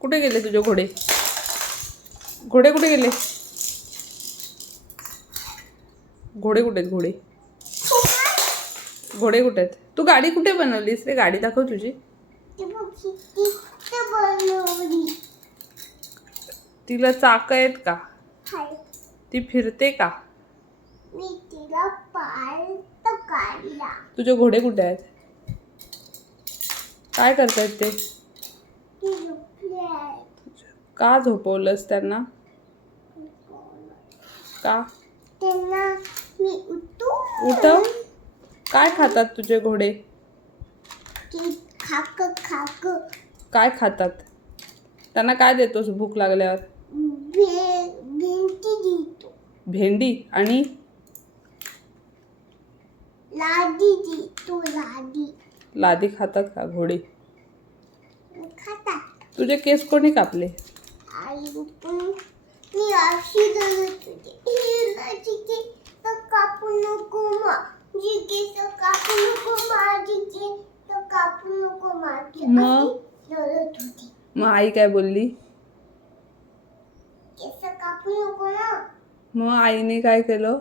कुठे गेले तुझे घोडे? घोडे कुठे गेले? घोडे कुठे आहेत? घोडे घोडे कुठे आहेत? तू गाडी कुठे बनवलीस रे? गाडी दाखव तुझी. तिला चाक आहेत का? ती फिरते का? मी तिला पाळत काढला. तुझे घोडे कुठे आहेत? काय करतायत ते? का झोपवलंस त्यांना? का? त्यांना मी उठव. काय खातात तुझे घोडे? खाक खाक काय खातात? त्यांना काय देतोस भूक लागल्यावर? भेंडी देतो. भेंडी आणि लादी देतो. लादी खातात का घोडे? खातात. तुझे केस कोणी कापले? आई मी अशी धरत होते. कापू नको माझी केस, कापू नको माझी केस, कापू नको माझी. मग? धरत होती. मग आई काय बोलली? केस कापू नको ना. मग आईने काय केलं?